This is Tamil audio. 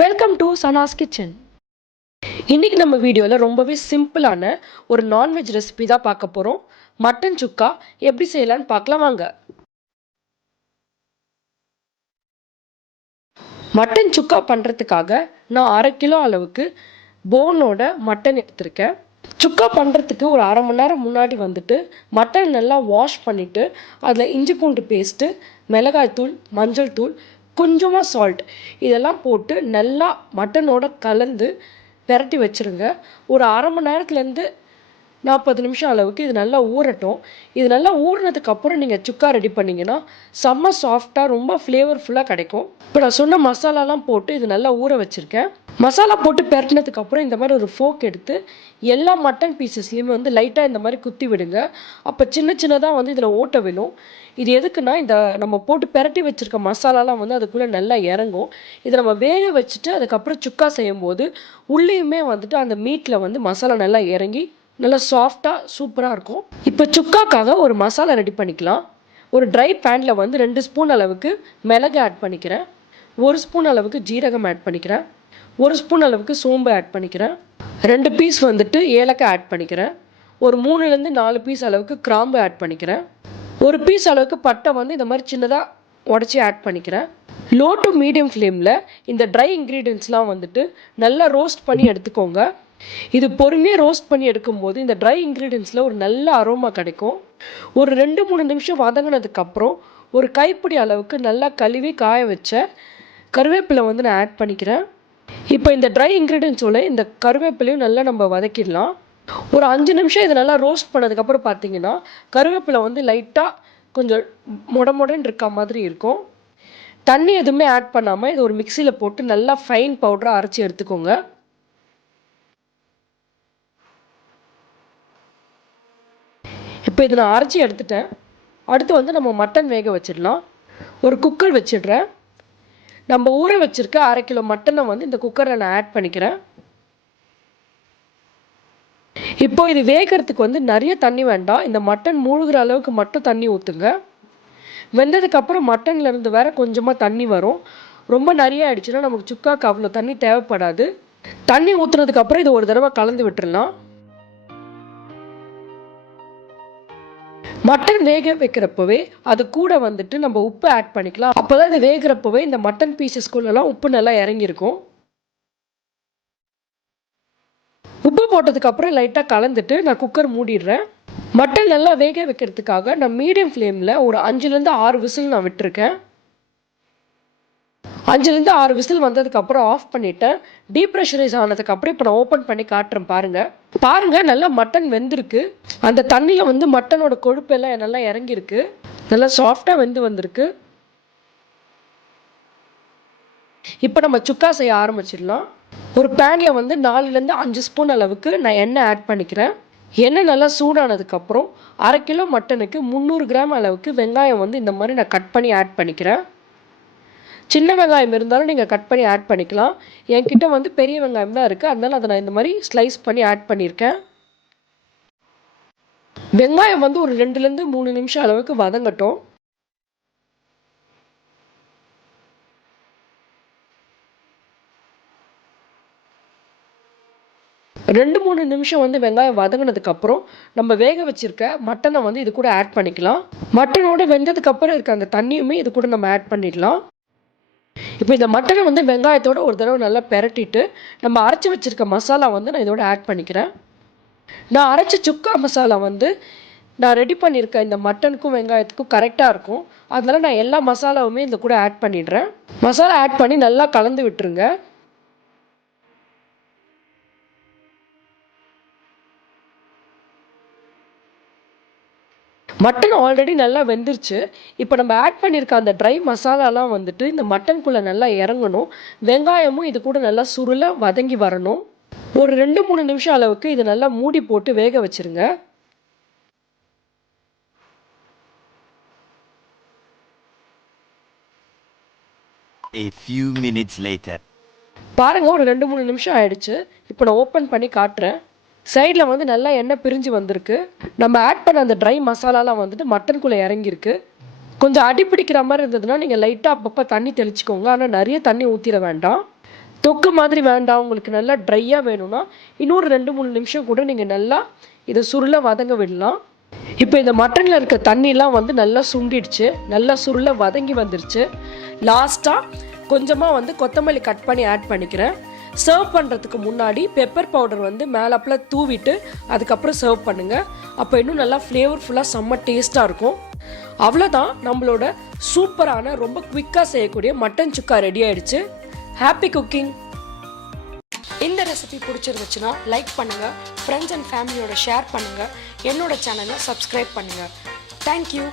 Welcome to Sana's kitchen. இன்னைக்கு நம்ம வீடியோவில் ரொம்பவே சிம்பிளான ஒரு நான்வெஜ் ரெசிபி தான் பார்க்க போகிறோம். மட்டன் சுக்கா எப்படி செய்யலான்னு பார்க்கலாம் வாங்க. மட்டன் சுக்கா பண்ணுறதுக்காக நான் 1/2 கிலோ அளவுக்கு போனோட மட்டன் எடுத்திருக்கேன். சுக்கா பண்ணுறதுக்கு ஒரு 1/2 மணி நேரம் முன்னாடி வந்துட்டு மட்டன் நல்லா வாஷ் பண்ணிவிட்டு அதில் இஞ்சி பூண்டு பேஸ்ட்டு, மிளகாய்த்தூள், மஞ்சள் தூள், கொஞ்சமாக சால்ட் இதெல்லாம் போட்டு நல்லா மட்டனோட கலந்து பெரட்டி வச்சுருங்க. ஒரு 1/2 மணி நேரத்துலேருந்து 40 நிமிஷம் அளவுக்கு இது நல்லா ஊறட்டும். இது நல்லா ஊறினதுக்கப்புறம் நீங்கள் சுக்கா ரெடி பண்ணிங்கன்னா செம்ம சாஃப்டாக ரொம்ப ஃப்ளேவர்ஃபுல்லாக கிடைக்கும். இப்போ நான் சொன்ன மசாலாலாம் போட்டு இது நல்லா ஊற வச்சுருக்கேன். மசாலா போட்டு பெரட்டினதுக்கப்புறம் இந்த மாதிரி ஒரு ஃபோக் எடுத்து எல்லா மட்டன் பீசஸ்லேயுமே வந்து லைட்டாக இந்த மாதிரி குத்தி விடுங்க. அப்போ சின்ன சின்னதாக வந்து இதில் ஓட்ட விழும். இது எதுக்குன்னா இந்த நம்ம போட்டு பெரட்டி வச்சுருக்க மசாலாலாம் வந்து அதுக்குள்ளே நல்லா இறங்கும். இதை நம்ம வேக வச்சுட்டு அதுக்கப்புறம் சுக்கா செய்யும்போது உள்ளேயுமே வந்துட்டு அந்த மீட்டில் வந்து மசாலா நல்லா இறங்கி நல்லா சாஃப்டாக சூப்பராக இருக்கும். இப்போ சுக்காக்காக ஒரு மசாலா ரெடி பண்ணிக்கலாம். ஒரு ட்ரை பேனில் வந்து 2 ஸ்பூன் அளவுக்கு மிளகு ஆட் பண்ணிக்கிறேன். 1 ஸ்பூன் அளவுக்கு ஜீரகம் ஆட் பண்ணிக்கிறேன். 1 ஸ்பூன் அளவுக்கு சோம்பு ஆட் பண்ணிக்கிறேன். 2 பீஸ் வந்துட்டு ஏலக்காய் ஆட் பண்ணிக்கிறேன். ஒரு 3லேருந்து 4 பீஸ் அளவுக்கு கிராம்பு ஆட் பண்ணிக்கிறேன். 1 பீஸ் அளவுக்கு பட்டை வந்து இந்த மாதிரி சின்னதாக உடச்சி ஆட் பண்ணிக்கிறேன். லோ டு மீடியம் ஃப்ளேமில் இந்த ட்ரை இன்க்ரீடியன்ட்ஸ்லாம் வந்துட்டு நல்லா ரோஸ்ட் பண்ணி எடுத்துக்கோங்க. இது பொறுமையாக ரோஸ்ட் பண்ணி எடுக்கும்போது இந்த ட்ரை இன்க்ரீடியன்ஸில் ஒரு நல்ல அரோமா கிடைக்கும். ஒரு 2-3 நிமிஷம் வதங்கினதுக்கப்புறம் ஒரு கைப்பிடி அளவுக்கு நல்லா கழுவி காய வச்ச கருவேப்பிலை வந்து நான் ஆட் பண்ணிக்கிறேன். இப்போ இந்த ட்ரை இன்க்ரீடியன்ஸோட இந்த கருவேப்பிலையும் நல்லா நம்ம வதக்கிடலாம். ஒரு 5 நிமிஷம் இதை நல்லா ரோஸ்ட் பண்ணதுக்கப்புறம் பார்த்தீங்கன்னா கருவேப்பிலை வந்து லைட்டாக கொஞ்சம் மொடன்னு இருக்க மாதிரி இருக்கும். தண்ணி எதுவுமே ஆட் பண்ணாமல் இது ஒரு மிக்சியில் போட்டு நல்லா ஃபைன் பவுடராக அரைச்சி எடுத்துக்கோங்க. இப்போ இதை நான் அரைச்சி எடுத்துட்டேன். அடுத்து வந்து நம்ம மட்டன் வேக வச்சிடலாம். ஒரு குக்கர் வச்சிடுறேன். நம்ம ஊற வச்சுருக்க 1/2 கிலோ மட்டனை வந்து இந்த குக்கரில் நான் ஆட் பண்ணிக்கிறேன். இப்போ இது வேகிறதுக்கு வந்து நிறைய தண்ணி வேண்டாம். இந்த மட்டன் மூழ்கிற அளவுக்கு மட்டும் தண்ணி ஊற்றுங்க. வெந்ததுக்கப்புறம் மட்டன்லேருந்து வேற கொஞ்சமாக தண்ணி வரும். ரொம்ப நிறைய ஆயிடுச்சுன்னா நமக்கு சுக்காக்கு அவ்வளோ தண்ணி தேவைப்படாது. தண்ணி ஊற்றுனதுக்கப்புறம் இது ஒரு தடவை கலந்து விட்டுடலாம். மட்டன் வேக வைக்கிறப்பவே அது கூட வந்துட்டு நம்ம உப்பு ஆட் பண்ணிக்கலாம். அப்போ தான் இது வேகிறப்பவே இந்த மட்டன் பீசஸ்குள்ளெல்லாம் உப்பு நல்லா இறங்கியிருக்கும். உப்பு போட்டதுக்கப்புறம் லைட்டாக கலந்துட்டு நான் குக்கர் மூடிடுறேன். மட்டன் நல்லா வேக வைக்கிறதுக்காக நான் மீடியம் ஃப்ளேமில் ஒரு 5லேருந்து 6 விசில் நான் விட்டுருக்கேன். 5லேருந்து 6 விசில் வந்ததுக்கப்புறம் ஆஃப் பண்ணிவிட்டேன். டீப்ரெஷரைஸ் ஆனதுக்கப்புறம் இப்போ நான் ஓப்பன் பண்ணி காட்டுறேன் பாருங்கள் நல்லா மட்டன் வெந்திருக்கு. அந்த தண்ணியில் வந்து மட்டனோட கொழுப்பெல்லாம் நல்லா இறங்கியிருக்கு. நல்லா சாஃப்டாக வெந்து வந்திருக்கு. இப்போ நம்ம சுக்கா செய்ய ஆரம்பிச்சிடலாம். ஒரு பேனில் வந்து 4லேருந்து 5 ஸ்பூன் அளவுக்கு நான் எண்ணெய் ஆட் பண்ணிக்கிறேன். எண்ணெய் நல்லா சூடானதுக்கப்புறம் 1/2 கிலோ மட்டனுக்கு 300 கிராம் அளவுக்கு வெங்காயம் வந்து இந்த மாதிரி நான் கட் பண்ணி ஆட் பண்ணிக்கிறேன். சின்ன வெங்காயம் இருந்தாலும் நீங்கள் கட் பண்ணி ஆட் பண்ணிக்கலாம். என்கிட்ட வந்து பெரிய வெங்காயம் தான் இருக்குது, அதனால அதை நான் இந்த மாதிரி ஸ்லைஸ் பண்ணி ஆட் பண்ணியிருக்கேன். வெங்காயம் வந்து ஒரு 2லேருந்து 3 நிமிஷம் அளவுக்கு வதங்கட்டும். ரெண்டு 3 நிமிஷம் வந்து வெங்காயம் வதங்கினதுக்கப்புறம் நம்ம வேக வச்சிருக்க மட்டனை வந்து இது கூட ஆட் பண்ணிக்கலாம். மட்டனோட வெந்ததுக்கப்புறம் இருக்க அந்த தண்ணியுமே இது கூட நம்ம ஆட் பண்ணிடலாம். இப்போ இந்த மட்டனை வந்து வெங்காயத்தோட ஒரு தடவை நல்லா பெரட்டிட்டு நம்ம அரைச்சி வச்சிருக்க மசாலா வந்து நான் இதோட ஆட் பண்ணிக்கிறேன். நான் அரைச்ச சுக்கா மசாலா வந்து நான் ரெடி பண்ணியிருக்க இந்த மட்டனுக்கும் வெங்காயத்துக்கும் கரெக்டாக இருக்கும். அதனால நான் எல்லா மசாலாவுமே இந்த கூட ஆட் பண்ணிடுறேன். மசாலா ஆட் பண்ணி நல்லா கலந்து விட்டுருங்க. மட்டன் ஆல்ரெடி நல்லா வெந்துருச்சு. இப்போ நம்ம ஆட் பண்ணியிருக்க அந்த ட்ரை மசாலாலாம் வந்துட்டு இந்த மட்டனுக்குள்ளே நல்லா இறங்கணும். வெங்காயமும் இது கூட நல்லா சுருள வதங்கி வரணும். ஒரு 2-3 நிமிஷம் அளவுக்கு இது நல்லா மூடி போட்டு வேக வச்சுருங்க. A few minutes later. பாருங்க ஒரு 2-3 நிமிஷம் ஆயிடுச்சு. இப்போ நான் ஓப்பன் பண்ணி காட்டுறேன். சைடில் வந்து நல்லா எண்ணெய் பிரிஞ்சு வந்திருக்கு. நம்ம ஆட் பண்ண அந்த ட்ரை மசாலாலாம் வந்துட்டு மட்டனுக்குள்ளே இறங்கியிருக்கு. கொஞ்சம் அடி பிடிக்கிற மாதிரி இருந்ததுன்னா நீங்கள் லைட்டாக அப்பப்போ தண்ணி தெளிச்சிக்கோங்க. ஆனால் நிறைய தண்ணி ஊற்றிட வேண்டாம். தொக்கு மாதிரி வேண்டாம், உங்களுக்கு நல்லா ட்ரையாக வேணும்னா இன்னொரு 2-3 நிமிஷம் கூட நீங்கள் நல்லா இதை சுருள வதங்க விடலாம். இப்போ இந்த மட்டனில் இருக்க தண்ணிலாம் வந்து நல்லா சுண்டிடுச்சு, நல்லா சுருள வதங்கி வந்துருச்சு. லாஸ்ட்டாக கொஞ்சமாக வந்து கொத்தமல்லி கட் பண்ணி ஆட் பண்ணிக்கிறேன். சர்வ் பண்ணுறதுக்கு முன்னாடி பெப்பர் பவுடர் வந்து மேலாப்பில் தூவிட்டு அதுக்கப்புறம் சர்வ் பண்ணுங்கள். அப்போ இன்னும் நல்லா ஃப்ளேவர்ஃபுல்லாக செம்ம டேஸ்ட்டாக இருக்கும். அவ்வளோதான், நம்மளோட சூப்பரான ரொம்ப குவிக்காக செய்யக்கூடிய மட்டன் சுக்கா ரெடி ஆயிடுச்சு. Happy cooking. இந்த ரெசிபி பிடிச்சிருந்துச்சுன்னா லைக் பண்ணுங்கள், ஃப்ரெண்ட்ஸ் அண்ட் ஃபேமிலியோட ஷேர் பண்ணுங்கள், என்னோட சேனலை சப்ஸ்கிரைப் பண்ணுங்கள். தேங்க்யூ.